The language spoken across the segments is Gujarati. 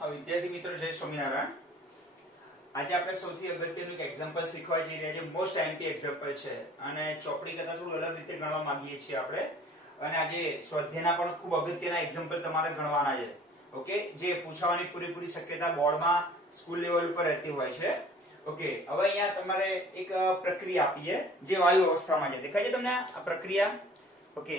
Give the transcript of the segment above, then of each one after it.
હા વિદ્યાર્થી મિત્રો, જય સ્વામિનારાયણ. આજે આપણે સૌથી અગત્યનું એક એક્ઝામ્પલ શીખવા જઈ રહ્યા છીએ. મોસ્ટ આઈએમપી એક્ઝામ્પલ છે અને ચોપડી કરતા થોડું અલગ રીતે ગણવા માંગીએ છીએ આપણે. અને આજે સ્વાધ્યાયના પણ ખૂબ અગત્યના એક્ઝામ્પલ તમારે ગણવાના છે. ઓકે, જે પૂછવાની પૂરેપૂરી શક્યતા બોર્ડમાં સ્કૂલ લેવલ ઉપર રહેતી હોય છે. ઓકે, હવે અહીંયા તમારે એક પ્રક્રિયા આપીએ જે વાયુ અવસ્થામાં છે. દેખાય છે તમને આ પ્રક્રિયા? ઓકે,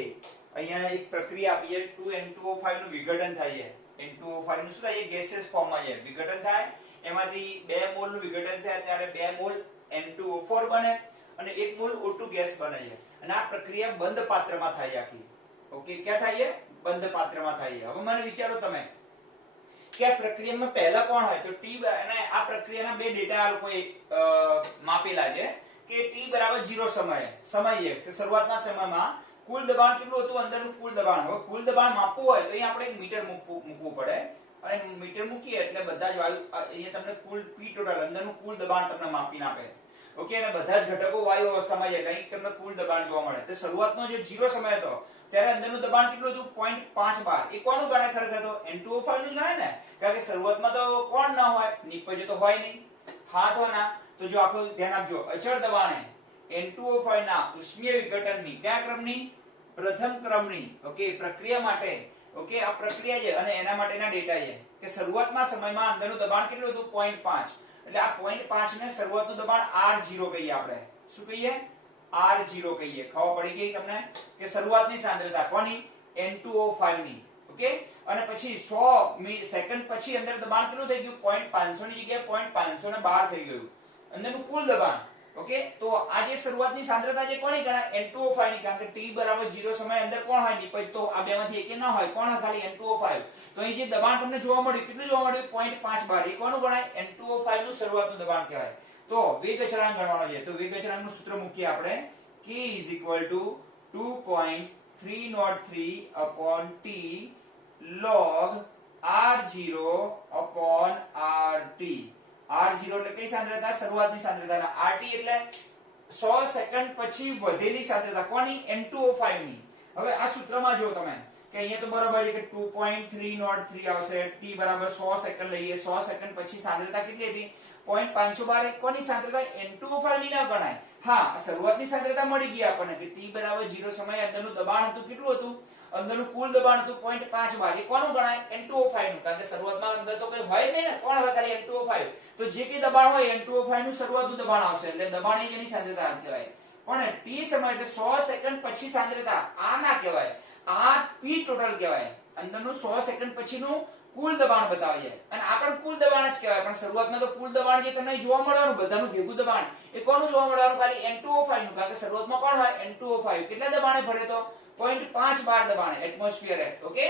અહીંયા એક પ્રક્રિયા આપીએ. 2N2O5 નું વિઘટન થાય છે. N2O5 નું શું થાય? ગેસિયસ ફોર્મમાં છે, વિઘટન થાય. એમાંથી 2 મોલ નું વિઘટન થાય ત્યારે 2 મોલ N2O4 બને અને 1 મોલ O2 ગેસ બને છે. અને આ પ્રક્રિયા બંધ પાત્રમાં થાય આખી. ઓકે, ક્યાં થાય છે? બંધ પાત્રમાં થાય છે. હવે મને વિચારો તમે કે આ પ્રક્રિયામાં પહેલા કોણ હોય? તો T અને આ પ્રક્રિયાના બે ડેટા આ લોકોએ માપેલા છે કે T બરાબર 0 સમયે કે શરૂઆતના સમયમાં કુલ દબાણ કેટલું હતું? અંદરનું કુલ દબાણ. હવે કુલ દબાણ માપવું હોય તો અહીં આપણે એક મીટર મૂકવું પડે અને મીટર મૂકીએ એટલે બધા જ વાયુ અહીંયા તમને કુલ P ટોટલ અંદરનું કુલ દબાણ તમને માપીને આપે. ઓકે, અને બધા જ ઘટકો વાયુ અવસ્થામાં છે એટલે અહીં તમને કુલ દબાણ જોવા મળે. તો શરૂઆતનો જે 0 સમય હતો ત્યારે અંદરનું દબાણ કેટલું હતું? 0.5 બાર. એ કોનું ગણાય ખરેખર? તો N2O5 નું ગણાય ને, કારણ કે શરૂઆતમાં તો કોણ ના હોય, નિપજ તો હોય નહીં, હાથ હોના. તો જો આખું ધ્યાન આપજો, અચળ દબાણે N2O5 ના ઉષ્મીય વિઘટનની કયા ક્રમની? પ્રથમ ક્રમની. ઓકે, પ્રક્રિયા માટે. ઓકે, આ પ્રક્રિયા છે અને એના માટેના ડેટા છે કે શરૂઆતના સમયમાં અંદરનું દબાણ કેટલું હતું? 0.5. એટલે આ 0.5 ને શરૂઆતનું દબાણ R0 કહીએ આપણે. શું કહીએ? R0 કહીએ. ખબર પડી ગઈ તમને કે શરૂઆતની સાંદ્રતા કોની? N2O5 ની. ઓકે, અને પછી 100 સેકન્ડ પછી અંદર દબાણ કેટલું થઈ ગયું? 0.500 ની જગ્યાએ 0.512 થઈ ગયું અંદરનું કુલ દબાણ. ઓકે, તો આ જે શરૂઆતની સાંદ્રતા છે કોની ગણાય? N2O5 ની, કારણ કે T બરાબર 0 સમય અંદર કોણ હોય? નિપજ તો આ બેમાંથી એકે ન હોય. કોણ? ખાલી N2O5. તો અહીં જે દબાણ તમને જોવા મળ્યું કેટલું જોવા મળ્યું? 0.5 બાર. એ કોનું ગણાય? N2O5 નું શરૂઆતનું દબાણ કહેવાય. તો વેગ અચળાંક ગણવાનો છે. તો વેગ અચળાંકનું સૂત્ર મૂકીએ આપણે. K 2.303 upon T log R0 RT. R0 એટલે કઈ સાંદ્રતા? શરૂઆતની સાંદ્રતા. RT એટલે 100 સેકન્ડ પછી વધેલી સાંદ્રતા. કોની? N2O5 ની. હવે આ સૂત્રમાં જો તમે કે અહીંયા તો બરાબર છે કે 2.303 આવશે. T બરાબર 100 સેકન્ડ લઈએ. 100 સેકન્ડ પછી સાંદ્રતા કેટલી હતી? 0.512. કોની સાંદ્રતા? N2O5 ની ના ગણાય. હા, શરૂઆતની સાંદ્રતા મળી ગઈ આપણને કે T બરાબર 0 સમયે અંદરનું દબાણ હતું કેટલું હતું? અંદરનું કુલ દબાણ હતું 0.512. એ કોનું ગણાય? N2O5 નું, કારણ કે શરૂઆતમાં અંદર તો કઈ હોય નહીં ને. કોણ હોય? ખાલી N2O5. તો જે કઈ દબાણ હોય N2O5 નું શરૂઆતનું દબાણ આવશે એટલે દબાણ એ જેની સાંદ્રતા કહેવાય. પણ T સમય એટલે 100 સેકન્ડ પછી સાંદ્રતા આ ના કહેવાય. આ P ટોટલ કહેવાય. અંદરનું 100 સેકન્ડ પછીનું કુલ દબાણ બતાવે છે અને આ પણ કુલ દબાણ જ કહેવાય. પણ શરૂઆતમાં તો કુલ દબાણ જે તમને જોવા મળવાનું બધાનું ભેગું દબાણ એ કોનું જોવા મળવાનું? ખાલી N2O5 નું, કારણ કે શરૂઆતમાં કોણ હોય? N2O5. કેટલા દબાણે ભરે તો? 0.512 દબાણે એટમોસ્ફિયર. ઓકે,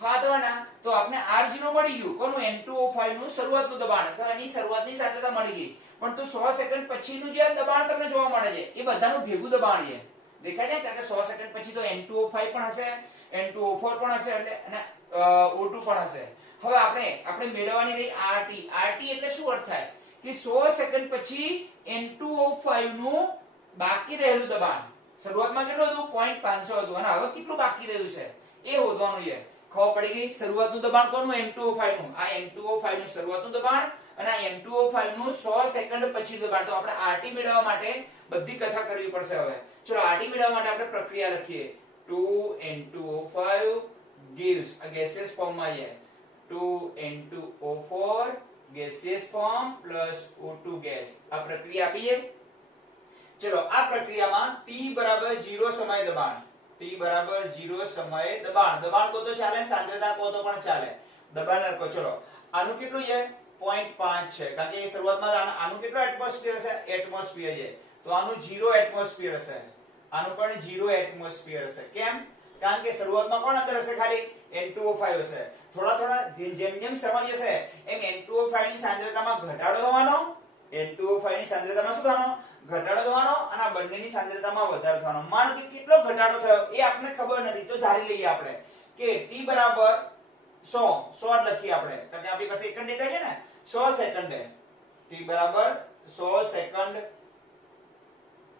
હાથવાના. તો આપણે R0 મળી ગયું. કોનું? N2O5 નું શરૂઆતનું દબાણ. તો એની શરૂઆતની સાંદ્રતા મળી ગઈ. પણ તો 100 સેકન્ડ પછીનું જે દબાણ તમને જોવા મળે છે એ બધાનું ભેગું દબાણ છે. દેખાય છે? કારણ કે 100 સેકન્ડ પછી તો N2O5 પણ હશે, N2O4 પણ હશે એટલે અને O2 પણ હશે. હવે આપણે મેળવવાની રહી RT. RT એટલે શું અર્થ થાય? કે 100 સેકન્ડ પછી N2O5 નું બાકી રહેલું દબાણ. શરૂઆતમાં કેટલું હતું? 0.500 હતું અને હવે કેટલું બાકી રહ્યું છે એ શોધવાનું છે. ખબર પડી ગઈ? શરૂઆતનું દબાણ કોનું? N2O5 નું. આ N2O5 નું શરૂઆતનું દબાણ અને આ N2O5 નું 100 સેકન્ડ પછી દબાણ. તો આપણે RT મેળવવા માટે બધી કથા કરવી પડશે. હવે ચલો RT મેળવવા માટે આપણે પ્રક્રિયા લખીએ. 2N2O5 gives a gaseous form માં છે 2N2O4 gaseous form plus O2 gas. આ પ્રક્રિયા આપીએ. ચલો આ પ્રક્રિયામાં T બરાબર 0 સમય દબાણ. T બરાબર 0 સમયે દબાણ કહો તો ચાલે, સાંદ્રતા કહો તો પણ ચાલે. દબાણ લખો. ચલો આનું કેટલું છે? 0.5 છે, કારણ કે શરૂઆતમાં આનું કેટલો એટમોસ્ફિયર હશે? એટમોસ્ફિયર છે. તો આનું 0 એટમોસ્ફિયર હશે. આનું પણ 0 એટમોસ્ફિયર હશે. કેમ? કારણ કે શરૂઆતમાં કોણ અંદર હશે? ખાલી N2O5 હશે. થોડા જેમ સમય જશે એમ N2O5 ની સાંદ્રતામાં ઘટાડો થવાનો. N2O5 ની સાંદ્રતામાં શું થવાનો? ઘટાડો થવાનો અને આ બંનેની સાંદ્રતામાં વધારો થવાનો. માનો કે કેટલો ઘટાડો થયો એ આપણને ખબર નથી, તો ધારી લઈએ આપણે કે T બરાબર 100 લખીએ આપણે, કારણ કે આપણી પાસે એક જ ડેટા છે ને. 100 સેકન્ડે T બરાબર 100 સેકન્ડ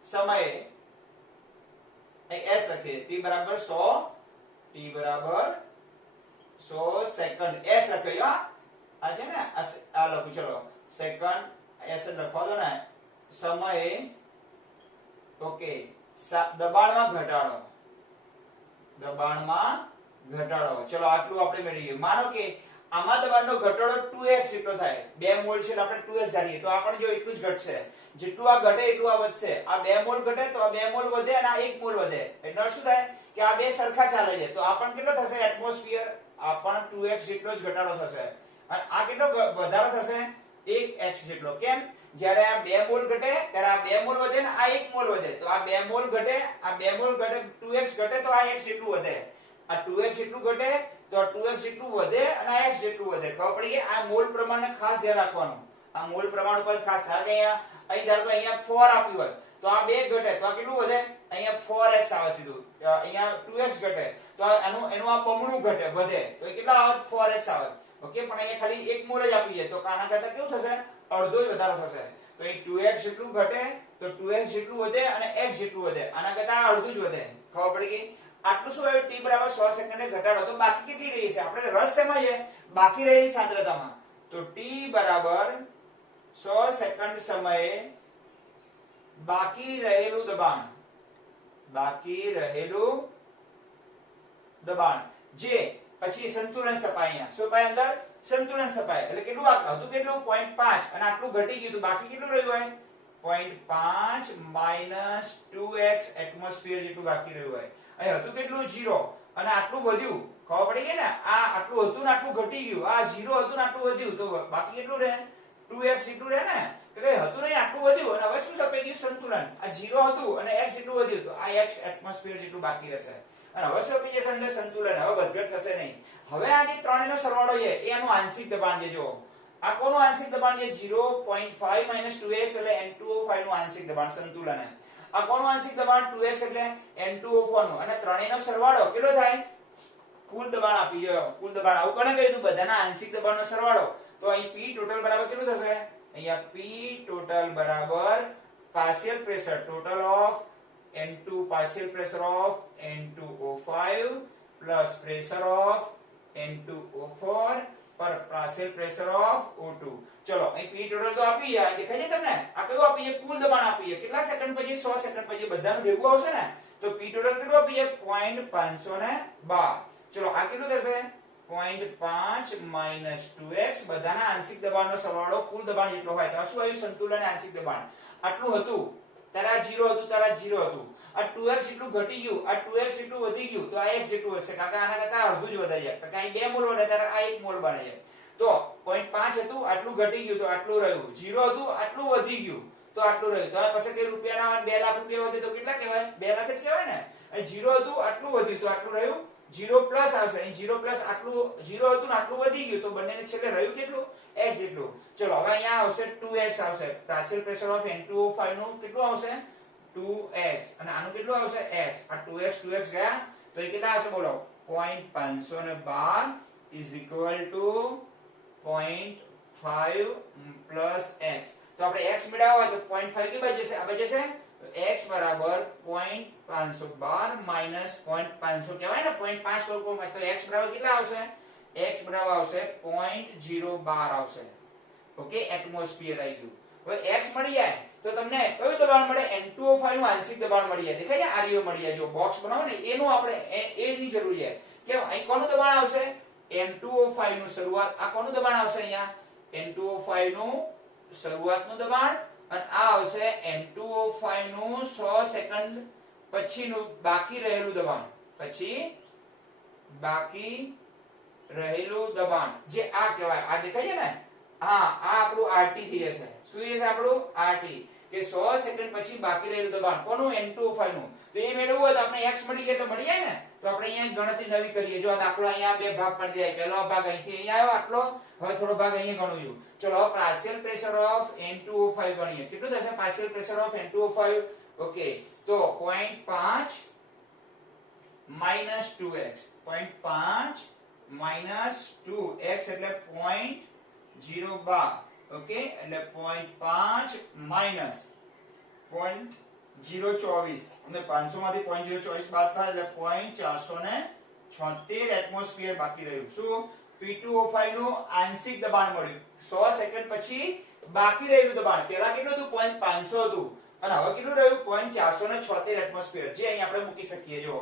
સમયે S લખીએ. T બરાબર 100 t બરાબર 100 સેકન્ડ s લખ્યો આ છે ને આ લખું ચલો સેકન્ડ s લખવા દો ને સમયે ઓકે દબાણમાં ઘટાડો ચલો આટલું આપણે મેળવી ગયું માનો કે આમાં દબાણનો ઘટાડો 2x જેટલો થાય 2 મોલ છે એટલે આપણે 2x ધારીએ તો આપણે જો એટલું જ ઘટશે જેટલું આ ઘટે એટલું આ વધશે આ 2 મોલ ઘટે તો આ 2 મોલ વધે અને આ 1 મોલ વધે એટલે શું થાય કે આ બે સરખા ચાલે છે તો આપણને કેટલો થશે એટમોસ્ફિયર આપણને 2x જેટલો જ ઘટાડો થશે અને આ કેટલો વધારો થશે 1x જેટલો કેમ જ્યારે આ 2 મોલ ઘટે ત્યારે આ 2 મોલ વધે ને આ 1 મોલ વધે તો આ 2 મોલ ઘટે આ 2 મોલ ઘટે 2x ઘટે તો આ x જેટલું વધે આ 2x જેટલું ઘટે તો આ 2x જેટલું વધે અને આ x જેટલું વધે ખબર પડી કે આ મોલ પ્રમાણને ખાસ ધ્યાન રાખવાનું આ મોલ પ્રમાણ ઉપર ખાસ ધારો કે અહીં ધારો કે અહીંયા 4 આપ્યું હોય તો આ 2 ઘટે તો આ કેટલું વધે અહીંયા 4x આવે સીધું અહીંયા 2x ઘટે તો એનું આ બમણું ઘટે વધે તો એ કેટલા આવે 4x આવે ઓકે પણ અહીંયા ખાલી 1 મોલ જ આપી છે તો આના કરતા કેવું થશે અડધો જ વધારો થશે તો અહીં 2x જેટલું ઘટે તો 2x જેટલું વધે અને x જેટલું વધે આના કરતા અડધું જ વધે ખબર પડી ગઈ આટલું શું આવ્યું t બરાબર 100 સેકન્ડે ઘટાડો તો બાકી કેટલી રહી છે આપણે રસ શેમાં છે બાકી રહેલી સાંદ્રતામાં તો t બરાબર 100 સેકન્ડ સમયે બાકી રહેલું દબાણ જે પછી સંતુલન સપાય અહીંયા શું પાય અંદર સંતુલન સપાય એટલે કેટલું હતું કેટલું 0.5 અને આટલું ઘટી ગયું તો બાકી કેટલું રહ્યું હોય 0.5 2x એટમોસ્ફિયર જેટલું બાકી રહ્યું હોય અહીં હતું કેટલું 0 અને આટલું વધ્યું ખબર પડી ગઈ ને આ આટલું હતું ને આટલું ઘટી ગયું આ 0 હતું ને આટલું વધ્યું તો બાકી કેટલું રહે 2x એટલું રહે ને કે હતું નહીં આટલું વધ્યું અને હવે શું સપાઈ ગયું સંતુલન આ 0 હતું અને x એટલું વધ્યું તો આ x એટમોસ્ફિયર જેટલું બાકી રહેશે અને હવે શું આપી જશે અંદર સંતુલન હવે વધઘટ થશે નહીં હવે આ જે ત્રણેયનો સરવાળો છે એ એનું આંશિક દબાણ છે જો આ કોનું આંશિક દબાણ છે 0.5 2x એટલે N2O5 નું આંશિક દબાણ સંતુલન આ કોનું આંશિક દબાણ 2x એટલે N2O4 નું અને ત્રણેયનો સરવાળો કેટલો થાય કુલ દબાણ આપી જો કુલ દબાણ આવું કોને કહ્યું હતું બધાના આંશિક દબાણનો સરવાળો તો અહીં P ટોટલ બરાબર કેટલું થશે અહીંયા P ટોટલ બરાબર partial pressure total of N2 partial pressure of N2O5 plus pressure of N2O4 પર partial pressure of O2 ચલો અહીં P ટોટલ તો આપી છે દેખાય છે તમને આ કયું આપી છે કુલ દબાણ આપી છે કેટલા સેકન્ડ પછી 100 સેકન્ડ પછી બધાનું ભેગું આવશે ને તો P ટોટલ કેટલું આપી છે 0.512 ચલો આ કેટલું થશે 0.5 2x બધાના આંશિક દબાણનો સરવાળો કુલ દબાણ જેટલો હોય તો શું આવ્યું સંતુલન આંશિક દબાણ આટલું હતું તારા 0 હતું તારા 0 હતું આ 2x એટલું ઘટી ગયું આ 2x એટલું વધી ગયું તો આ x જેટલું વધશે કાકા આના કરતા અડધું જ વધી જાય કાકા અહીં 2 મોલ વધે ત્યારે આ 1 મોલ બને છે તો 0.5 હતું આટલું ઘટી ગયું તો આટલું રહ્યું 0 હતું આટલું વધી ગયું તો આટલું રહ્યું તો આ પાસે કે રૂપિયાના 2 લાખ રૂપિયા વધે તો કેટલા કહેવાય 2 લાખ જ કહેવાય ને અહીં 0 હતું આટલું વધ્યું તો આટલું રહ્યું 0 પ્લસ આવશે અહીં 0 પ્લસ આટલું 0 હતું ને આટલું વધી ગયું તો બંનેને છેલ્લે રહ્યું કેટલું x જેટલું ચલો હવે અહીંયા આવશે 2x આવશે પાર્શિયલ પ્રેશર ઓફ N2O5 નું કેટલું આવશે 2x અને આનું કેટલું આવશે x આ 2x ગયા તો એ કેટલા આવશે બોલો 0.512 is equal to 0.5 plus x તો આપણે x મેળવવા હોય તો 0.5 કે બાજુ જશે આ બાજુ જશે x બરાબર 0.512 minus 0.500 કહેવાય ને 0.5 તો x બરાબર કેટલા આવશે x બરાબર આવશે 0.012 આવશે ઓકે એટમોસ્ફિયર આવી ગયું હવે x મળી જાય તો તમને કયું દબાણ મળે N2O5 નું આંશિક દબાણ મળી જાય દેખાય છે આર્યો મળી જાય જો બોક્સ બનાવો ને એનું આપણે એની જરૂર છે કેમ અહીં કોનું દબાણ આવશે N2O5 નું શરૂઆત આ કોનું દબાણ આવશે અહીંયા N2O5 નું શરૂઆતનું દબાણ અને આ આવશે N2O5 નું 100 સેકન્ડ પછીનું બાકી રહેલું દબાણ પછી બાકી રહેલું દબાણ જે આ કહેવાય આ દેખાય છે ને આ આપણું RT થઈ જશે શું છે આપણું RT કે 100 સેકન્ડ પછી બાકી રહેલું દબાણ કોનું N2O5 નું તો એ મેળવવું હોય તો આપણે x મળી ગયા તો મળી જાય ને તો આપણે અહીંયા ગણતરી નવી કરીએ જો આ દાખલો અહીંયા બે ભાગ પડી જાય પહેલો ભાગ અહીંથી અહીંયા આવ્યો આટલો હવે થોડો ભાગ અહીંયા ગણ્યું ચલો પાર્શિયલ પ્રેશર ઓફ N2O5 ગણીએ કેટલું થશે partial pressure of N2O5 okay તો 0.5 minus 2x 0.5 minus 2x એટલે 0.012 ઓકે એટલે 0.5 minus 0.024 અને 500 માંથી 0.024 બાદ થાય એટલે 0.412 76 એટમોસ્ફિયર બાકી રહ્યું. શું? P2O5 નું આંશિક દબાણ મળ્યું. 100 સેકન્ડ પછી બાકી રહેલું દબાણ પહેલા કેટલું હતું? 0.500 હતું અને હવે કેટલું રહ્યું? 0.476 એટમોસ્ફિયર, જે અહીં આપણે મૂકી શકીએ. જો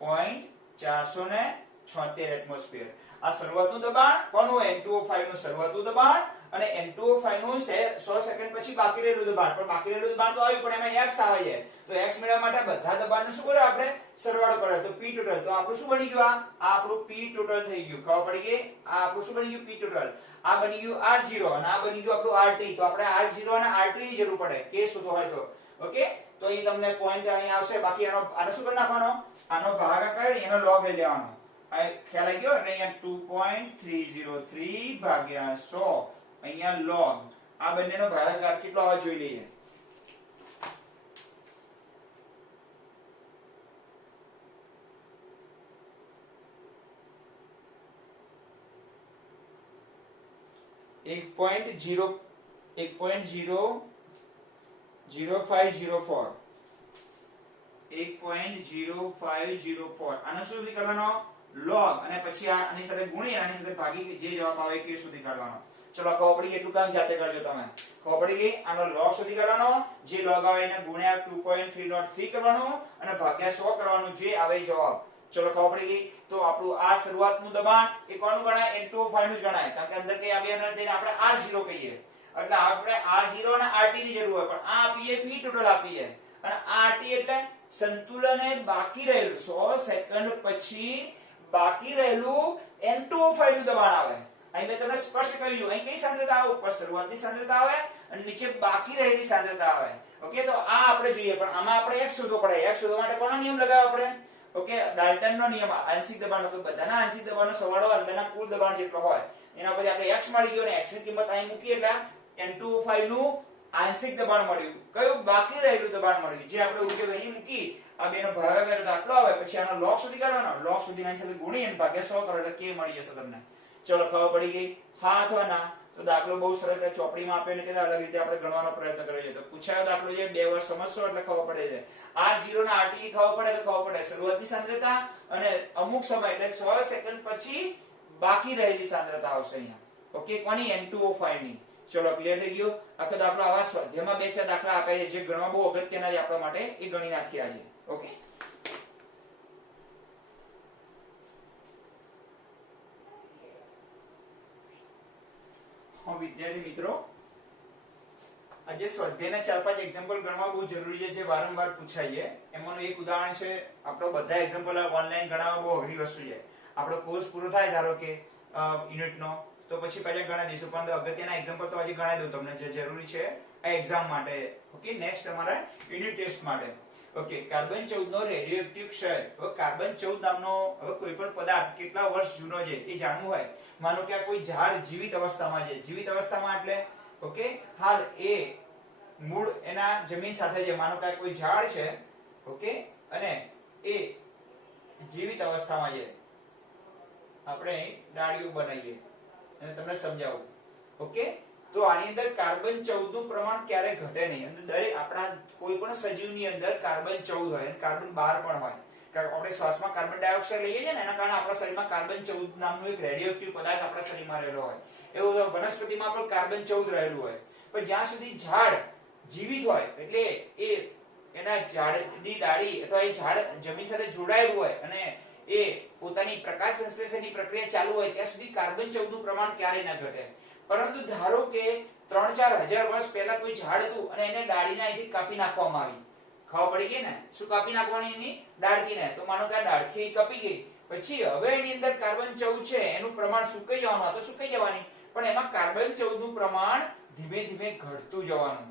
0.476 એટમોસ્ફિયર. આ શરૂઆતનું દબાણ કોનું? N2O5 નું શરૂઆતનું દબાણ અને N2O5 નું 100 સેકન્ડ પછી બાકી રહેલું દબાણ. પણ બાકી રહેલું દબાણ તો આવ્યું, પણ એમાં x આવે છે. તો x મેળવવા માટે બધા દબાણનો શું કર્યો આપણે? સરવાળો કર્યો. તો p ટોટલ, તો આપણું શું બની ગયું? આ આપણું p ટોટલ થઈ ગયું. ખબર પડી ગઈ? આ આપણું શું બની ગયું? p total. આ બની ગયું r0 અને આ બની ગયું આપણું rt. તો આપણે r0 અને rt ની જરૂર પડે કે શોધવો હોય તો. ઓકે, તો અહીં તમને પોઈન્ટ અહીં આવશે. બાકી આનો શું કરી નાખવાનો? આનો ભાગાકાર કરી એનો log લઈ લેવાનો. આ ખ્યાલ આવી ગયો? એટલે અહીંયા 2.303 ભાગ્યા 100 અહીંયા log. આ બંનેનો ભાગાકાર કેટલો આવે જોઈ લઈએ. એક પોઈન્ટ 1.0504. 1.0504. આનો શું સુધી કરવાનો? log. અને પછી આની સાથે ગુણી આની સાથે ભાગી જે જવાબ આવે કે સુધી કાઢવાનો. ચલો ખબર પડી? એટલું કામ જાતે કરજો તમે. ખબર પડી ગઈ? આનો log સુધી કાઢવાનો, જે log આવે એને ગુણ્યા 2.303 કરવાનું અને ભાગ્યા 100 કરવાનું, જે આવે જવાબ. ચલો ખબર પડી ગઈ? તો આપણું આ શરૂઆતનું દબાણ એ કોનું ગણાય? N2O5 નું જ ગણાય, કારણ કે અંદર કઈ આવ્યા નથી તેને આપણે R0 કહીએ. એટલે આપણે R0 અને RT ની જરૂર હોય, પણ આ આપીએ p ટોટલ આપીએ અને આ RT એટલે સંતુલને બાકી રહેલું 100 સેકન્ડ પછી બાકી રહેલું N2O5 નું દબાણ આવે. અહીં મેં તમને સ્પષ્ટ કહ્યું, અહીં કઈ સાંદ્રતા આવે? ઉપર શરૂઆતની સાંદ્રતા આવે અને નીચે બાકી રહેલી સાંદ્રતા આવે. ઓકે, તો આ આપણે જોઈએ, પણ આમાં આપણે x શોધવો પડે. x શોધવા માટે કોનો નિયમ લગાવ્યો આપણે? ઓકે, ડાલ્ટનનો નિયમ. આંશિક દબાણનો, તો બધાના આંશિક દબાણનો સરવાળો અંદરના કુલ દબાણ જેટલો હોય એના પછી આપણે x મળી ગયો અને x ની કિંમત અહીં મૂકી એટલે N2O5 નું આંશિક દબાણ મળ્યું. કયું? બાકી રહેલું દબાણ મળ્યું, જે આપણે ઉકેલ અહીં મૂકી આ બેનો ભાગાકાર તો આટલો આવે. પછી આનો log સુધી કાઢવાનો, log સુધી આની સાથે ગુણી અને ભાગ્યા 100 કરો એટલે k મળી જશે તમને. ચલો ખબર પડી ગઈ? હા અથવા ના? તો દાખલો બહુ સરસ ચોપડીમાં આપેલો કે અલગ રીતે આપણે ગણવાનો પ્રયત્ન કર્યો છે. તો પૂછાયો દાખલો છે, 2 વાર સમજશો એટલે ખબર પડે છે. R0 અને RT ની ખબર પડે તો ખબર પડે શરૂઆતની સાંદ્રતા અને અમુક સમય એટલે 100 સેકન્ડ પછી બાકી રહેલી સાંદ્રતા આવશે અહીંયા. ઓકે, કોની? N2O5 ની. ચલો ક્લિયર થઈ ગયું? આખો દાખલો આવા સ્વાધ્યાયમાં 2-4 દાખલા આપે છે, જે ગણવા બહુ અગત્યના છે આપણા માટે, એ ગણી નાખીએ આજે. ઓકે, હા વિદ્યાર્થી મિત્રો, આજે સ્વાધ્યાયના 4-5 એક્ઝામ્પલ ગણવા બહુ જરૂરી છે, જે વારંવાર પૂછાય છે. એમાંનું એક ઉદાહરણ છે, આપણો બધા એક્ઝામ્પલ ઓનલાઈન ગણાવવા બહુ અઘરી વસ્તુ છે. આપણો કોર્સ પૂરો થાય ધારો કે યુનિટનો, તો પછી પાછા ગણાવી દઈશું, પણ અગત્યના એક્ઝામ્પલ તો આજે ગણાવી દઉં તમને, જે જરૂરી છે આ એક્ઝામ માટે. ઓકે, નેક્સ્ટ તમારા યુનિટ ટેસ્ટ માટે. ઓકે, કાર્બન 14 નો રેડિયોએક્ટિવ ક્ષય. હવે કાર્બન 14 નામનો હવે કોઈ પણ પદાર્થ કેટલા વર્ષ જૂનો છે એ જાણવું હોય. માનો કે આ કોઈ ઝાડ જીવિત અવસ્થામાં છે. જીવિત અવસ્થામાં એટલે ઓકે, હાલ એ મૂળ એના જમીન સાથે છે. માનો કે આ કોઈ ઝાડ છે, ઓકે, અને એ જીવિત અવસ્થામાં છે. આપણે ડાળીઓ બનાવીએ અને તમને સમજાવું. ઓકે, તો આની અંદર કાર્બન 14 નું પ્રમાણ ક્યારે ઘટે નહીં. અને દરેક આપણા કોઈ પણ સજીવની અંદર કાર્બન 14 હોય અને કાર્બન 12 પણ હોય. કારણ આપણે શ્વાસમાં કાર્બન ડાયોક્સાઇડ લઈએ છીએ ને, એના કારણે આપણા શરીરમાં કાર્બન 14 નામનું એક રેડિયોએક્ટિવ પદાર્થ આપણા શરીરમાં રહેલો હોય. એવું વનસ્પતિમાં પણ કાર્બન 14 રહેલું હોય. પણ જ્યાં સુધી ઝાડ જીવિત હોય એટલે એ એના ઝાડની ડાળી અથવા એ ઝાડ જમીન સાથે જોડાયેલું હોય અને એ પોતાની પ્રકાશ સંશ્લેષણની પ્રક્રિયા ચાલુ હોય, ત્યાં સુધી કાર્બન 14 નું પ્રમાણ ક્યારેય ન ઘટે. પરંતુ ધારો કે 3-4 હજાર વર્ષ પહેલા કોઈ ઝાડ હતું અને એને ડાળીને અહીંથી કાપી નાખવામાં આવી. ખબર પડી ગઈ ને? શું કાપી નાખવાની? એની ડાળખીને. તો માનો કે આ ડાળખી કાપી ગઈ, પછી હવે એની અંદર કાર્બન 14 છે, એનું પ્રમાણ સુકાઈ જવાનું. આ તો સુકાઈ જવાની, પણ એમાં કાર્બન 14 નું પ્રમાણ ધીમે ધીમે ઘટતું જવાનું.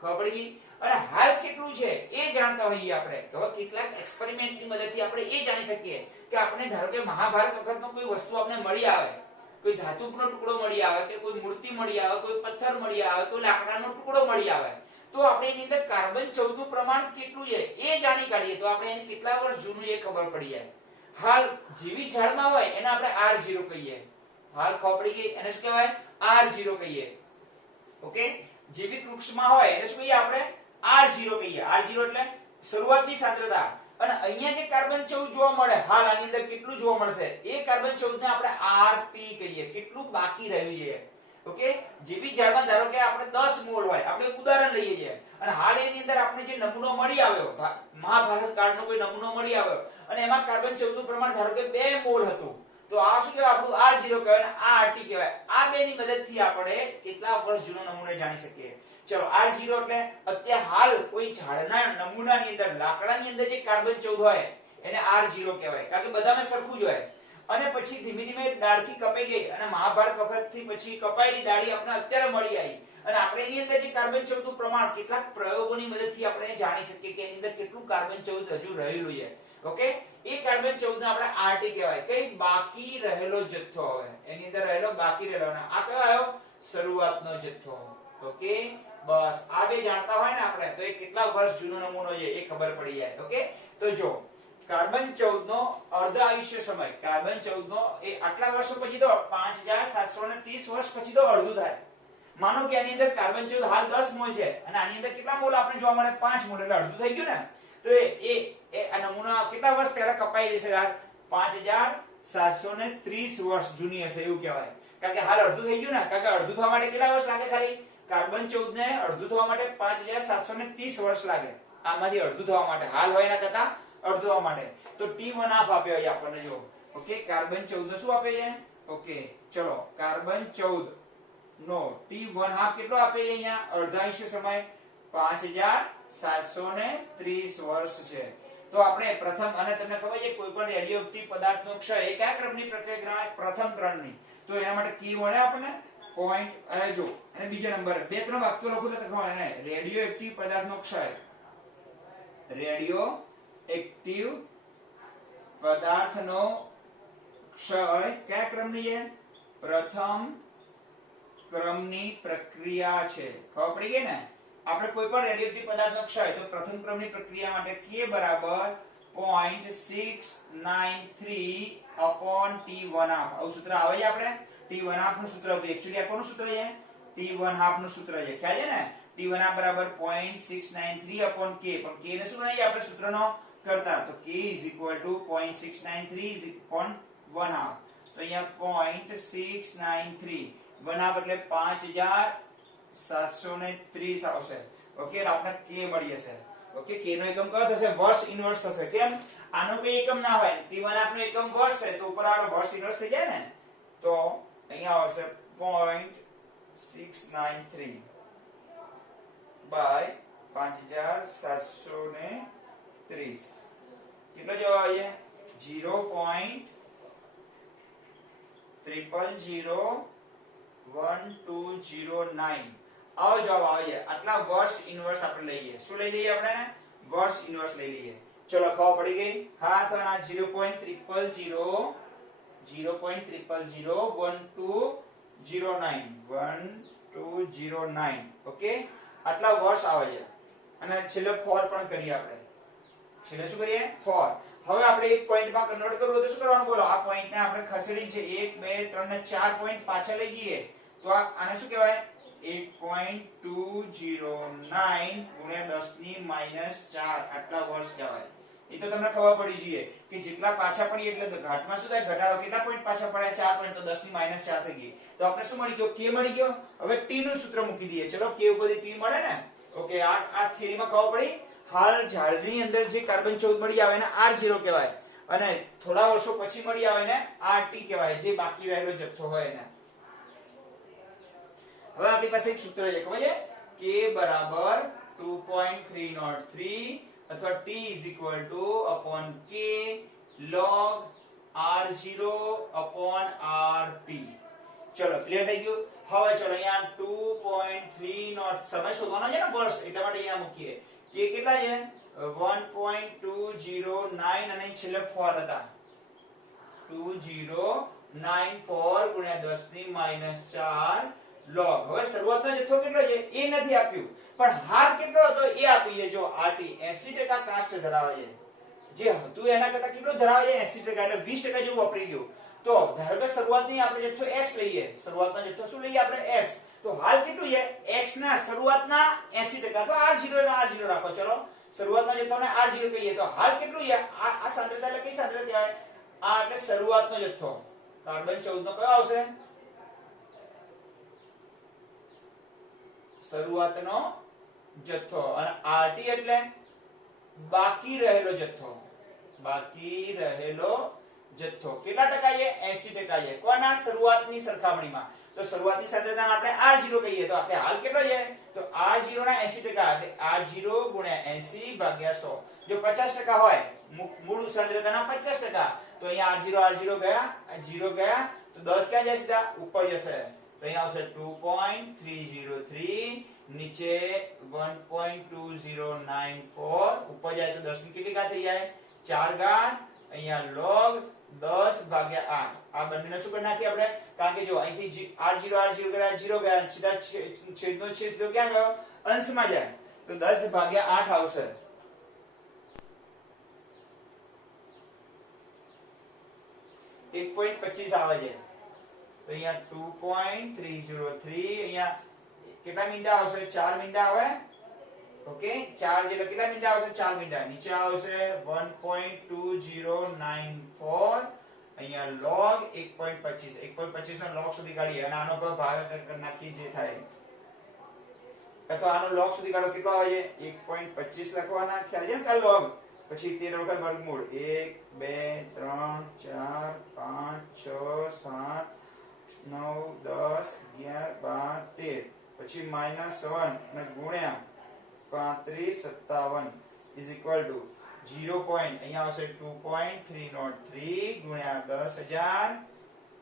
ખબર પડી ગઈ? અને હાલ કેટલું છે એ જાણતા હોઈએ આપણે. હવે કેટલાક એક્સપેરિમેન્ટની મદદથી આપણે એ જાણી શકીએ કે આપણે ધારો કે મહાભારત વખતનો કોઈ વસ્તુ આપણે મળી આવે, કોઈ ધાતુનો ટુકડો મળી આવે કે કોઈ મૂર્તિ મળી આવે, કોઈ પથ્થર મળી આવે, કોઈ લાકડાનો ટુકડો મળી આવે, તો આપણે એની અંદર કાર્બન 14 નું પ્રમાણ કેટલું છે એ જાણી કાઢીએ તો આપણે એને કેટલા વર્ષ જૂનું એ ખબર પડી જાય. હાલ જીવિત ઝાડમાં હોય એને આપણે R0 કહીએ. હાલ ખબર પડી ગઈ? એને શું કહેવાય? R0 કહીએ. ઓકે, જીવિત વૃક્ષમાં હોય એને શું કહીએ આપણે? R0 કહીએ. R0 એટલે શરૂઆતની સાંદ્રતા. અને અહીંયા જે કાર્બન 14 જોવા મળે હાલ આની અંદર કેટલું જોવા મળશે એ કાર્બન 14 ને આપણે Rp કહીએ કેટલું બાકી રહ્યું છે ઓકે જે બી ઝાડમાં ધારો કે આપણે 10 મોલ હોય આપણે ઉદાહરણ લઈએ છીએ અને હાલ એની અંદર આપણે જે નમૂનો મળી આવ્યો મહાભારત કાળનો કોઈ નમૂનો મળી આવ્યો અને એમાં કાર્બન 14 નું પ્રમાણ ધારો કે 2 મોલ હતું તો આ શું કહેવાય આપણું R0 કહેવાય અને આ Rt કહેવાય આ બે ની મદદથી આપણે કેટલા વર્ષ જૂનો નમૂનો જાણી શકીએ ચલો R0 એટલે અત્યારે હાલ કોઈ ઝાડના નમૂનાની અંદર લાકડાની અંદર જે કાર્બન 14 હોય એને R0 કહેવાય કારણ કે બધામાં સરખું જ હોય અને પછી ધીમે ધીમે ડાળથી કપાઈ ગઈ અને મહાભારત વખતથી પછી કપાયેલી ડાળી આપણે અત્યારે મળી આવી અને આપણે એની અંદર જે કાર્બન 14 નું પ્રમાણ કેટલાક પ્રયોગોની મદદથી આપણે જાણી શકીએ કે એની અંદર કેટલું કાર્બન 14 હજુ રહેલું છે ઓકે એ કાર્બન 14 ને આપણે Rt કહેવાય કઈ બાકી રહેલો જથ્થો હોય એની અંદર રહેલો બાકી રહેલો અને આ કયો આવ્યો શરૂઆતનો જથ્થો ઓકે બસ આ બે જાણતા હોય ને આપણે તો એ કેટલા વર્ષ જૂનો નમૂનો છે એ ખબર પડી જાય ઓકે તો જો કાર્બન 14 નો અર્ધ આયુષ્ય સમય કાર્બન 14 નો એ આટલા વર્ષો પછી તો 5730 વર્ષ પછી તો અડધું થાય માનો કે આની અંદર કાર્બન 14 હાલ 10 મોલ છે અને આની અંદર કેટલા મોલ આપણે જોવા મળે 5 મોલ એટલે અડધું થઈ ગયું ને તો એ આ નમૂના કેટલા વર્ષ પહેલા કપાઈ જશે યાર 5730 વર્ષ જૂની હશે એવું કહેવાય કારણ કે હાલ અડધું થઈ ગયું ને કારણ કે અડધું થવા માટે કેટલા વર્ષ લાગે ખાલી કાર્બન 14 ને અડધું થવા માટે 5730 વર્ષ લાગે આમાંથી અડધું થવા માટે હાલ હોય ના કરતા અડધું થવા માટે તો T1 હાફ આપ્યો છે આપણને જો ઓકે કાર્બન 14 નો શું આપે છે ઓકે ચલો કાર્બન 14 નો T1 હાફ કેટલો આપે છે અહીંયા અર્ધાયુષ્ય સમય 5730 વર્ષ છે તો આપણે પ્રથમ અને તમને ખબર છે કોઈ પણ રેડિયોએક્ટિવ પદાર્થનો ક્ષય એ કયા ક્રમની પ્રક્રિયા ગણાય પ્રથમ ક્રમની તો એના માટે કી મળે આપણને પોઈન્ટ અને જો અને બીજા નંબર બે ત્રણ વાક્યો લખો એટલે ખબર ને રેડિયોએક્ટિવ પદાર્થનો ક્ષય રેડિયોએક્ટિવ પદાર્થનો ક્ષય કયા ક્રમની છે પ્રથમ ક્રમની પ્રક્રિયા છે ખબર પડી ગઈ ને આપણે કોઈ પણ રેડિયોએક્ટિવ પદાર્થનો ક્ષય તો પ્રથમ ક્રમની પ્રક્રિયા માટે K બરાબર 0.693 T1 હાફ આવું સૂત્ર આવે છે આપણે T1 હાફ નું સૂત્ર હતું એક્ચ્યુઅલી આ કોનું સૂત્ર છે T1 હાફ નું સૂત્ર છે ખ્યાલ છે ને T1 હાફ બરાબર 0.693 K પણ K ને શું બનાવીએ આપણે સૂત્રનો કરતા તો K 0.693 1 હાફ તો અહીંયા 0.693 1 હાફ એટલે 5730 આવશે ઓકે એટલે આપણે K મળી જશે ઓકે K નો એકમ કયો થશે વર્ષ ઇન્વર્સ થશે કેમ આનો કોઈ એકમ ના હોય T1 હાફ નો એકમ વર્ષ છે તો ઉપર આનો વર્ષ ઇન્વર્સ થઈ જાય ને તો અહીંયા આવશે 0.693 બાય 5730 કેટલો જવાબ આવે 0.001209 આવો જવાબ આવે છે આટલા વર્ષ ઇન્વર્સ આપણે લઈએ શું લઈ લઈએ આપણે વર્ષ ઇન્વર્સ લઈ લઈએ ચલો ખબર પડી ગઈ હા તો આ 0.001209 ઓકે આટલા વર્ષ આવે છે અને છેલ્લે ફોર પણ કરીએ આપણે છેલ્લે શું કરીએ ફોર હવે આપણે એક પોઈન્ટમાં કન્વર્ટ કરવું તો શું કરવાનું બોલો આ પોઈન્ટને આપણે ખસેડી છે 1 2 3 ને 4 પોઈન્ટ પાછળ લઈ જઈએ તો આને શું કહેવાય 1.209 ગુણ્યા 10 ની -4 આટલા વર્ષ કહેવાય એ તો તમને ખબર પડી જોઈએ કે જેટલા પાછા પડી એટલે ઘાટમાં શું થાય ઘટાડો કેટલા પોઈન્ટ પાછા પડ્યા 4 પોઈન્ટ તો 10 ની -4 થઈ ગઈ તો આપણે શું મળી ગયો K મળી ગયો હવે T નું સૂત્ર મૂકી દઈએ ચલો K ઉપરથી T મળે ને ઓકે આ થિયરીમાં ખબર પડી હાલ ઝાડની અંદર જે કાર્બન 14 મળી આવે ને R0 કહેવાય અને થોડા વર્ષો પછી મળી આવે ને RT કહેવાય જે બાકી રહેલો જથ્થો હોય એને હવે આપણી પાસે એક સૂત્ર છે ખબર છે K બરાબર 2.303 અથવા T = K log R0 RT ચલો ક્લિયર થઈ ગયું હવે ચલો અહીંયા 2.30 સમય શોધવાનો છે ને વર્ષ એટલા માટે અહીંયા મૂકીએ K કેટલા છે 1.209 અને છેલ્લે 4 હતા 2094 ગુણ્યા 10 ની -4 log હવે શરૂઆતનો જથ્થો કેટલો છે એ નથી આપ્યું પણ હાર કેટલો હતો એ આપી છે જો RT 80% કાસ્ટ ધરાવે છે જે હતું એના કરતા કેટલો ધરાવે છે 80% એટલે 20% જેવું વાપરી ગયું તો ધારો કે શરૂઆતની આપણે જથ્થો x લઈએ શરૂઆતનો જથ્થો શું લઈએ આપણે x તો હાલ કેટલું છે x ના શરૂઆતના 80% તો R0 નો R0 રાખો ચલો શરૂઆતનો જથ્થોને R0 કહીએ તો હાલ કેટલું છે આ સાંદ્રતા એટલે કઈ સાંદ્રતા કહેવાય આ એટલે શરૂઆતનો જથ્થો કાર્બન 14 નો કયો આવશે શરૂઆતનો જથ્થો અને RT એટલે બાકી રહેલો જથ્થો કેટલા ટકા છે 80% છે કોના શરૂઆતની સરખામણીમાં તો શરૂઆતની સાંદ્રતાને આપણે R0 કહીએ તો આપણે હાલ કેટલો છે તો R0 ના 80% એટલે R0 ગુણ્યા 80 ભાગ્યા 100 જો 50% હોય મૂળ સાંદ્રતાના 50% તો અહીંયા R0 ગયા 0 ગયા તો 10 ક્યાં જાય સીધા ઉપર જશે તો અહીંયા આવશે 2.303 નીચે 1.2094 ઉપર જાય તો 10 ની કેટલી ઘાત થઈ જાય 4 ઘાત અહીંયા log 10 ભાગ્યા 8 આ બંનેને શું કરી નાખીએ આપણે કારણ કે જો અહીંથી R0 ગયા 0 ગયા સીધા છેદનો છેદ સીધો ક્યાં ગયો અંશમાં જાય તો 10 ભાગ્યા 8 આવશે एक 1.25 આવે છે તો અહીંયા 2.303 અહીંયા કેટલા મીંડા આવશે 4 મીંડા આવે ઓકે 4 એટલે કેટલા મીંડા આવશે 4 મીંડા નીચે આવશે 1.2094 અહીંયા log 1.25 નો log સુધી કાઢીએ અને આનો પર ભાગાકાર નાખી જે થાય તો આનો log સુધી કાઢો કેટલો આવે છે 1.25 લખવાના ખ્યાલ છે ને log પછી 13 વખત વર્ગમૂળ 1 2 3 4 5 6 7 9 10 11 12 13 પછી -1 અને ગુણ્યા 35 57 ઇઝ ઇક્વલ ટુ 0. અહીંયા આવશે 2.303 ગુણ્યા 10000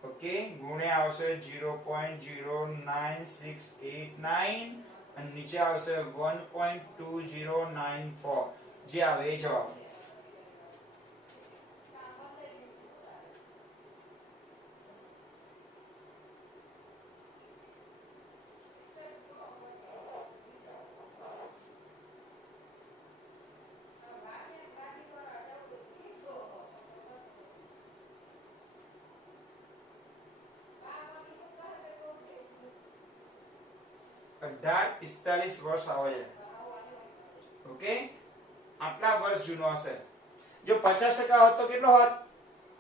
ઓકે ગુણ્યા આવશે 0.09689 અને નીચે આવશે 1.2094 જે આવે એ જવાબ અઢાર 45 વર્ષ આવે છે ઓકે આટલા વર્ષ જૂનો હશે જો 50% હોત તો કેટલો હોત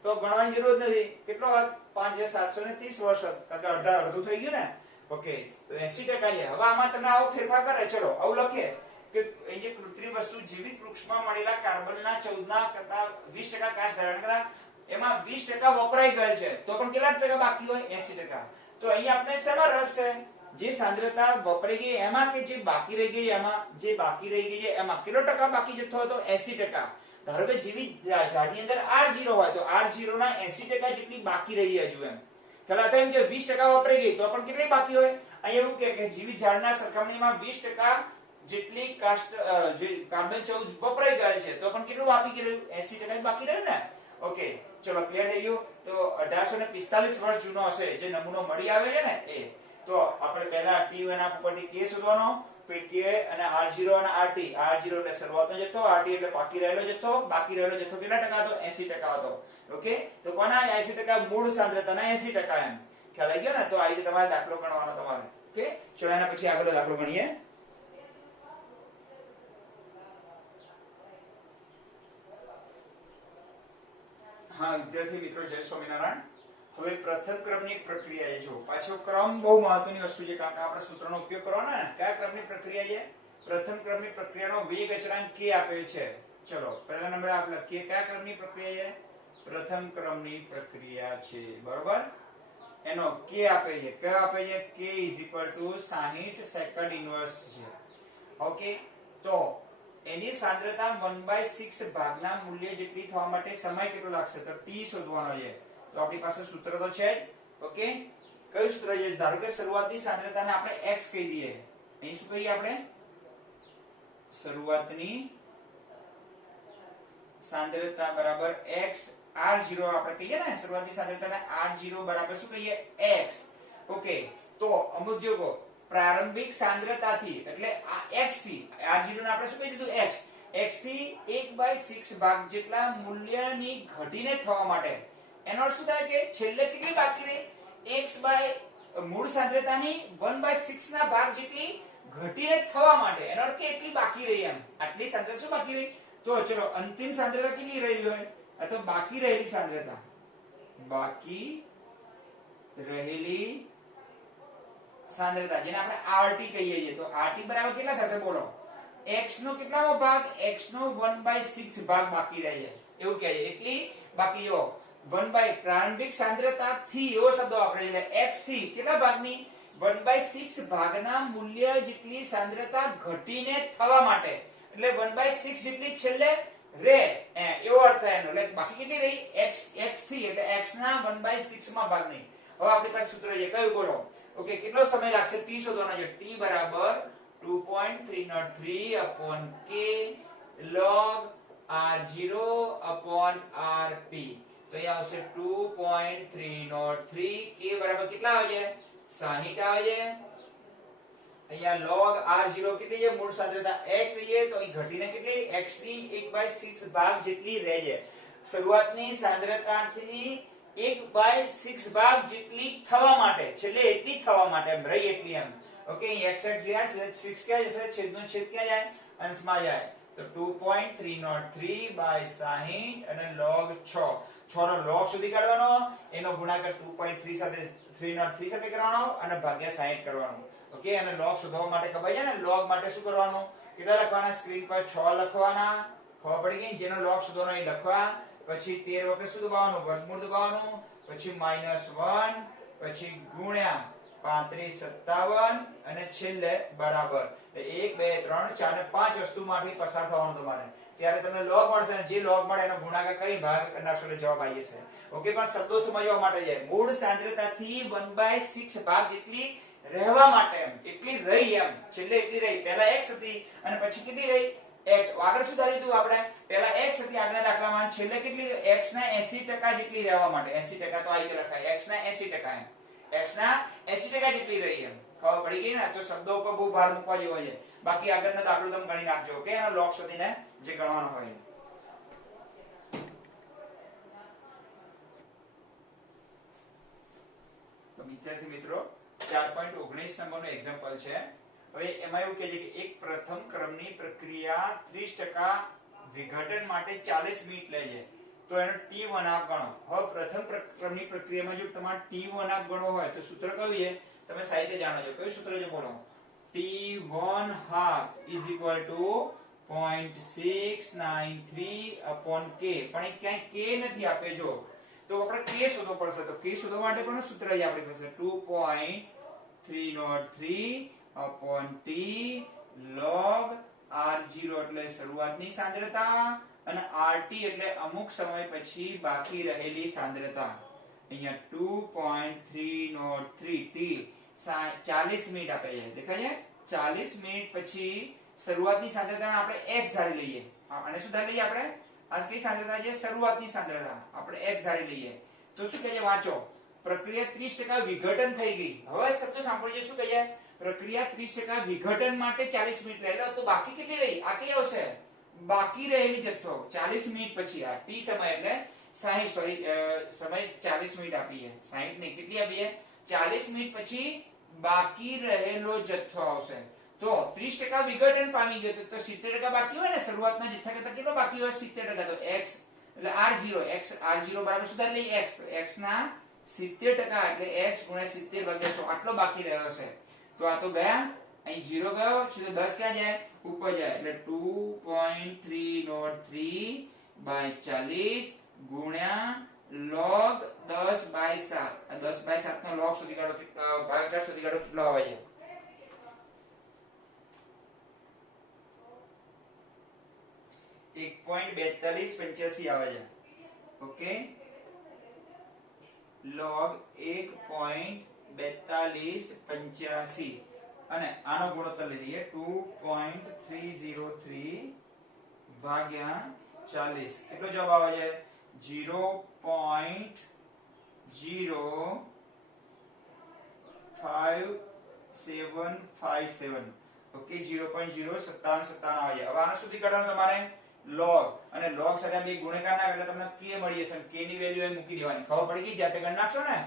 તો ગણવાની જરૂર નથી કેટલો હોત 5730 વર્ષ હોત કારણ કે અડધું થઈ ગયું ને ઓકે તો 80% છે હવે આમાં તમે આવો ફેરફાર કરે ચલો આવું લખીએ કે એ જે કૃત્રિમ વસ્તુ જીવિત વૃક્ષમાં મળેલા કાર્બનના 14 કરતા 20% કાચ ધારણ કરતા એમાં 20% વપરાઈ ગયેલ છે તો પણ કેટલા ટકા બાકી હોય 80% તો અહીં આપણે શેમાં રસ છે જે સાંદ્રતા વપરાઈ ગઈ એમાં કે જે બાકી રહી ગઈ એમાં જે બાકી રહી ગઈ છે એમાં કેટલો ટકા બાકી જથ્થો હતો 80% ધારો કે જીવિત ઝાડની અંદર R0 હોય તો R0 ના 80% જેટલી બાકી રહી હજુ એમ ખ્યાલ આવે એમ કે 20% વપરાઈ ગઈ તો પણ કેટલી બાકી હોય અહીં એવું કે જીવિત ઝાડના સરખામણીમાં 20% જેટલી કાસ્ટ જે કાર્બન 14 વપરાઈ ગયેલ છે તો પણ કેટલું બાકી રહ્યું 80% બાકી રહ્યું ને ઓકે ચલો ક્લિયર થઈ ગયું તો 1845 વર્ષ જૂનો હશે જે નમૂનો મળી આવે છે ને એ તો આપણે પહેલા T1 ઉપરથી K શોધવાનો પછી K અને R0 અને RT R0 એટલે શરૂઆતનો જથ્થો RT એટલે બાકી રહેલો જથ્થો કેટલા ટકા હતો 80% હતો ઓકે તો કોના 80% મૂળ સાંદ્રતાના 80% એમ ખ્યાલ આવી ગયો ને તો આ રીતે તમારે દાખલો ગણવાનો તમારે ઓકે ચલો એના પછી આગળનો દાખલો ગણીએ હા વિદ્યાર્થી મિત્રો જય સ્વામિનારાયણ હવે પ્રથમ ક્રમની એક પ્રક્રિયા છે જો પાછો ક્રમ બહુ મહત્વની વસ્તુ છે કારણ કે આપણે સૂત્રનો ઉપયોગ કરવાનો ને કયા ક્રમની પ્રક્રિયા છે પ્રથમ ક્રમની પ્રક્રિયાનો વેગ અચળાંક k આપેલ છે ચલો પહેલા નંબર આપ લખીએ કયા ક્રમની પ્રક્રિયા છે પ્રથમ ક્રમની પ્રક્રિયા છે બરોબર એનો k આપે છે કયો આપે છે k = 60 સેકન્ડ ઇન્વર્સ છે ઓકે તો એની સાંદ્રતા 1/6 ભાગના મૂલ્ય જેટલી થવા માટે સમય કેટલો લાગશે તો t શોધવાનો છે તો આપણી પાસે સૂત્ર તો છે ઓકે કયું સૂત્ર છે ધારો કે શરૂઆતની સાંદ્રતાને આપણે x કહી દઈએ અહીં શું કહીએ આપણે શરૂઆતની સાંદ્રતા બરાબર x r0 આપણે કહીએ ને શરૂઆતની સાંદ્રતાને r0 બરાબર શું કહીએ x ઓકે તો અમુક જોગો પ્રારંભિક સાંદ્રતાથી એટલે આ x થી r0 ને આપણે શું કહી દીધું x થી 1/6 ભાગ જેટલા મૂલ્યની ઘટીને થવા માટે એનો અર્થ શું થાય કે છેલ્લે કેટલી બાકી રહી x મૂળ સાંદ્રતાની 1/6 ના ભાગ જેટલી ઘટીને થવા માટે, એનો અર્થ કે એટલી બાકી રહી એમ, આટલી સાંદ્રતા શું બાકી રહી, તો ચલો અંતિમ સાંદ્રતા કેટલી રહેલી હોય, અથવા બાકી રહેલી સાંદ્રતા, બાકી રહેલી સાંદ્રતા જેને આપણે RT કહીએ છીએ, તો RT બરાબર કેટલા થશે બોલો, x નો કેટલામો ભાગ, x નો 1/6 ભાગ બાકી રહે છે એવું કહે છે, એટલી બાકી જો 1 પ્રારંભિક સાંદ્રતા થી એવો શબ્દ વાપરે છે, x થી કેટલા ભાગની 1/6 ભાગના મૂલ્ય જેટલી સાંદ્રતા ઘટીને થવા માટે, એટલે 1/6 જેટલી છેલ્લે રે એવો અર્થ થાય એનો, એટલે બાકી કેટલી રહી x થી, એટલે x ના 1/6 માં ભાગની. હવે આપણી પાસે સૂત્ર છે કયું બોલો, ઓકે કેટલો સમય લાગશે t શોધવાનો છે, t બરાબર 2.303 upon k log r0 upon rp, તો અહીંયા આવશે 2.303, k બરાબર કેટલા આવે છે 60 આવે છે, અહીંયા log r0 કેટલી છે મૂળ સાંદ્રતા x લઈએ તો અહીં ઘટીને કેટલી x ની 1/6 ભાગ જેટલી રહે છે, શરૂઆતની સાંદ્રતાથી 1/6 ભાગ જેટલી થવા માટે, છેલ્લે એટલી થવા માટે એમ રહી એટલી એમ, ઓકે x જાય 6 ક્યાં જશે, છેદનો છેદ ક્યાં જાય, અંશમાં જાય, તો 2.303 by 60 અને log 6 નો log શોધી કાઢવાનો, એનો ગુણાકાર 2.3 સાથે 303 સાથે કરવાનો અને ભાગ્યા 60 કરવાનો, ઓકે અને log શોધવા માટે ખબર છે ને, log માટે શું કરવાનું, કેટલા લખવાના, સ્ક્રીન પર 6 લખવાના, ખબર પડી ગઈ, જેનો log શોધવાનો એ લખવા, પછી 13 વખત શું દબાવવાનું, વર્ગમૂળ દબાવવાનું, પછી -1, પછી ગુણ્યા 35 57 અને છેલ્લે બરાબર, 1 2 3 4 અને 5 વસ્તુમાંથી પસાર થવાનું તમારે, ત્યારે તમને log મળશે અને જે log મળે એનો ગુણાકાર કરી ભાગ કરનારશો એટલે જવાબ આવી જશે, ઓકે પણ શબ્દો સમજવા માટે છે, મૂળ સાંદ્રતાથી 1/6 ભાગ જેટલી રહેવા માટે એમ, એટલી રહી એમ, છેલ્લે એટલી રહી, પહેલા x હતી અને પછી કેટલી રહી x, આગળ શું ધાર્યું હતું આપણે, પહેલા x હતી આગળના દાખલામાં, છેલ્લે કેટલી x ના 80% જેટલી રહેવા માટે, 80% તો આ રીતે લખાય, x ના 80% એમ, x ના 80% જેટલી રહી એમ, ખબર પડી ગઈ ને, તો શબ્દો ઉપર બહુ ભાર મૂકવા જેવો છે, બાકી આગળનો દાખલો તમે ગણી નાખજો, ઓકે એનો log શોધીને જે ગણવાનો હોય. તો વિદ્યાર્થી મિત્રો 4.19 નંબરનું એક્ઝામ્પલ છે, હવે એમાં એવું કહે છે કે એક પ્રથમ ક્રમની પ્રક્રિયા 30% વિઘટન માટે 40 મિનિટ લે છે, તો એનો t1 આપ ગણો. હવે પ્રથમ ક્રમની પ્રક્રિયામાં જો તમારે t1 આપ ગણવો હોય તો સૂત્ર કયું છે તમે સાહિત્ય જાણો છો, કયું સૂત્ર છે બોલો, t1 half is equal to 0.693 upon k, પણ એ ક્યાંય k નથી આપે, જો તો આપણે k શોધવો પડશે, તો k શોધવા માટે પણ સૂત્ર છે આપણી પાસે 2.303 upon t log r0 એટલે શરૂઆતની સાંદ્રતા અને rt એટલે અમુક સમય પછી બાકી રહેલી સાંદ્રતા, અહીંયા 2.303 t 40 મિનિટ આપે છે, દેખાય છે 40 મિનિટ પછી શરૂઆતની સાંદ્રતાને આપણે x ધારી લઈએ, અને શું ધારી લઈએ આપણે, આ કઈ સાંદ્રતા છે, શરૂઆતની સાંદ્રતા આપણે x ધારી લઈએ, તો શું કહે છે વાંચો, પ્રક્રિયા 30% વિઘટન થઈ ગઈ, હવે શબ્દ સાંભળજો શું કહે છે, પ્રક્રિયા 30% વિઘટન માટે 40 મિનિટ રહેલો, તો બાકી કેટલી રહી, આ કઈ આવશે, બાકી રહેલી જથ્થો 40 મિનિટ પછી, આ t સમય એટલે 60 સોરી સમય 40 મિનિટ આપી છે, 60 નહીં કેટલી આપી છે 40 મિનિટ પછી બાકી રહેલો જથ્થો આવશે, તો 30% વિઘટન પામી ગયો તો 70% બાકી હોય ને, શરૂઆતના જથ્થા કરતા કેટલો બાકી હોય 70%, તો x એટલે r0 બરાબર શું થાય, x તો x ના 70% એટલે x ગુણ્યા 70 ભાગ્યા 100 આટલો બાકી રહ્યો છે, તો આ તો ગયા, અહીં 0 ગયો છે તો 10 ક્યાં જાય, ઉપર જાય, એટલે 2.303 by 40 ગુણ્યા log 10/7, આ 10/7 નો log શોધી કાઢો, ભાગાકાર શોધી કાઢો કેટલો આવે છે, 1.4285 આવે છે, ઓકે log 1.4285 અને આનો ગુણોત્તર લઈ લઈએ 2.303 ભાગ્યા 40, કેટલો જવાબ આવે છે 0.05757, ઓકે 0.05757 આવે છે. હવે આને સુધી કાઢવાનું તમારે log, અને log સાથે બે ગુણાકાર ના એટલે તમને k મળી જશે, k ની વેલ્યુ અહીં મૂકી દેવાની, ખબર પડી ગઈ, જાતે ગણ નાખશો ને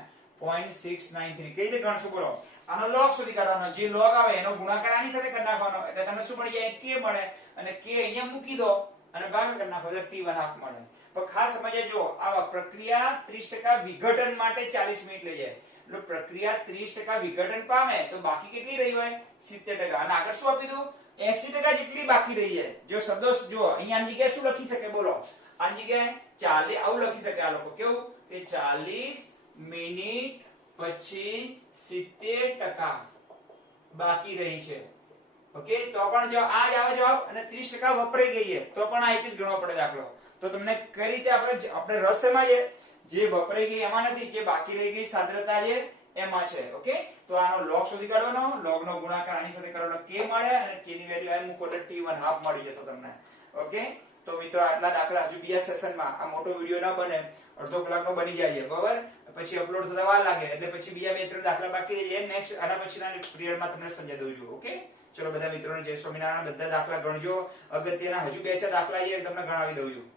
0.693 કઈ રીતે ગણશો બોલો, આનો log શોધી કાઢવાનો, જે log આવે એનો ગુણાકાર આની સાથે કરી નાખવાનો એટલે તમને શું મળી જાય, k મળે, અને k અહીંયા મૂકી દો અને ભાગાકાર કરી નાખો એટલે t1/2 મળે. પણ ખાસ સમજે, જો આવા પ્રક્રિયા 30% વિઘટન માટે 40 મિનિટ લઈ જાય, એટલે પ્રક્રિયા 30% વિઘટન પામે તો બાકી કેટલી રહી હોય, 70%. અને આગળ શું આપી દઉં, 80% જેટલી બાકી રહી જાય. જો શબ્દો જો અહીંયા આની જગ્યાએ શું લખી શકે, બોલો, આની જગ્યાએ 40 આવું લખી શકે આ લોકો, કેવું કે 40 મિનિટ પછી 70% બાકી રહી છે. ઓકે, તો પણ જો આ જ આવે જવાબ અને 30% વપરાઈ ગઈ છે તો પણ આ રીતે જ ગણવો પડે દાખલો. તો તમને કઈ રીતે આપણે રસ એમાં છે, જે વપરાઈ ગઈ એમાં નથી, જે બાકી રહી ગઈ સાંદ્રતા છે એમાં છે. ઓકે, તો આનો log શોધી કાઢવાનો, log નો ગુણાકાર આની સાથે કરવાનો, k મળે અને k ની વેલ્યુ આ મૂકો એટલે t1/2 મળી જશે તમને. ઓકે, તો મિત્રો આટલા દાખલા હજુ બીજા સેશનમાં, આ મોટો વિડિયો ના બને, અડધો કલાકનો બની જાય છે, બરાબર, પછી અપલોડ થતા વાર લાગે એટલે પછી બીજા 2-3 દાખલા બાકી રહી જાય, નેક્સ્ટ આના પછીના પીરિયડમાં તમને સમજાવી દઉં છું. ઓકે, ચલો બધા મિત્રોને જય સ્વામિનારાયણ. બધા દાખલા ગણજો, અગત્યના હજુ 2-4 દાખલા છે તમને ગણાવી દઉં છું.